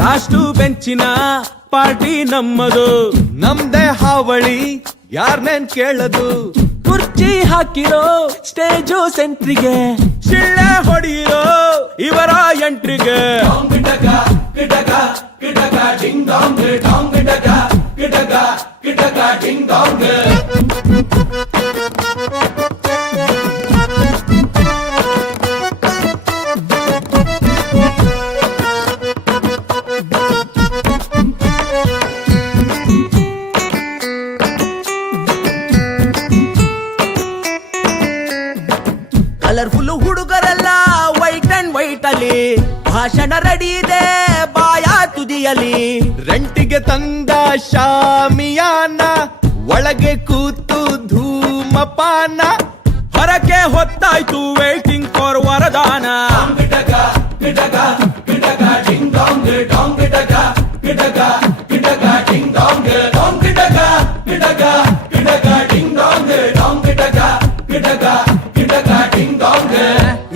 Last ಬೆಂಚಿನ party ನಮ್ಮದು, ನಮ್ದೇ ಹಾವಳಿ ಯಾರ್ನೇನ್ ಕೇಳದು. ಕುರ್ಚಿ ಹಾಕಿರೋ ಸ್ಟೇಜು ಸೆಂಟ್ರಿಗೆ, ಶಿಳ್ಳೆ ಹೊಡೆಯಿರೋ ಇವರ ಎಂಟ್ರಿಗೆ. ಕಲರ್ಫುಲ್ ಹುಡುಗರೆಲ್ಲ ವೈಟ್ ಅಂಡ್ ವೈಟ್ ಅಲ್ಲಿ, ಭಾಷಣ ರೆಡಿ ಇದೆ ಬಾಯ ತುದಿಯಲಿ. ರೆಂಟಿಗೆ ತಂದ ಶಾಮಿಯಾನ, ಒಳಗೆ ಕೂತು ಧೂಮಪಾನ. ಹೊರಕ್ಕೆ ಹೊತ್ತಾಯ್ತು ವೇಟಿಂಗ್ ಫಾರ್ ವರದಾನ.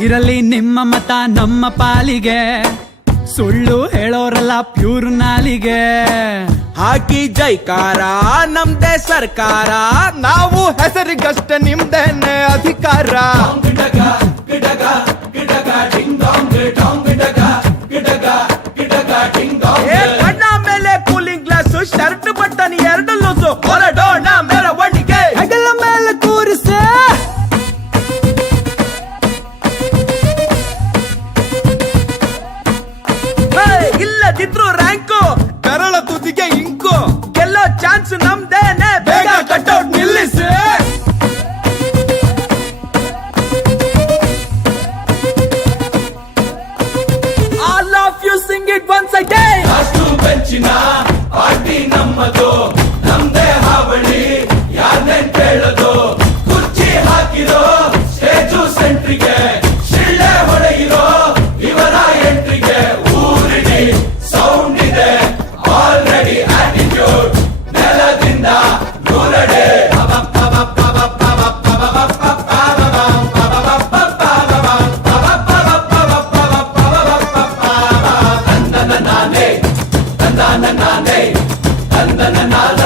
ಇರಲಿ ನಿಮ್ಮ ಮತ ನಮ್ಮ ಪಾಲಿಗೆ, ಸುಳ್ಳು ಹೇಳೋರಲ್ಲ ಪ್ಯೂರ್ ನಾಲಿಗೆ. ಹಾಕಿ ಜೈಕಾರ ನಮ್ದೇ ಸರ್ಕಾರ, ನಾವು ಹೆಸರಿಗಷ್ಟೇ ನಿಮ್ದೇನೆ ಅಧಿಕಾರ. ಏ ಕಣ್ಣ ಮೇಲೆ ಕೂಲಿಂಗ್ ಗ್ಲಾಸ್, ಶರ್ಟ್ ಬಟನ್ ಎರಡು ಲೂಸು, ಹೊರಡೋಣ ಮೆರವಣಿಗೆ. ಹೆಗಲ ಮೇಲೆ ಕೂರಿಸೆ ಇಲ್ಲದಿದ್ರು ರ್ಯಾಂಕು, ಕರಳ ತುದಿಗೆ ಇಂಕು. ಗೆಲ್ಲೋ ಚಾನ್ಸ್ ನಮ್ದೇನೆ, ಬೇಗ ಕಟ್ಔಟ್ ನಿಲ್ಲಿಸಿ. All of you sing it once again. Last ಬೆಂಚಿನ ಪಾರ್ಟಿ ನಮ್ಮದು, ನಮ್ದೇ ಹಾವಳಿ ಯಾರ್ನೇನ್ ಕೇಳದು. ಕುರ್ಚಿ ಹಾಕಿರೋ ಸ್ಟೇಜು ಸೆಂಟ್ರಿಗೆ, ಶಿಳ್ಳೆ ಹೊಡೆಯಿರೋ ಇವರ ಎಂಟ್ರಿಗೆ. ಊರಿಡಿ ಸೌಂಡ್ ಇದೆ ಆಲ್ರೆಡಿ ಆಟಿಟ್ಯೂಡ್, ನೆಲದಿಂದ ನೂರಡೆ. ತಂದನ ನಾನೇ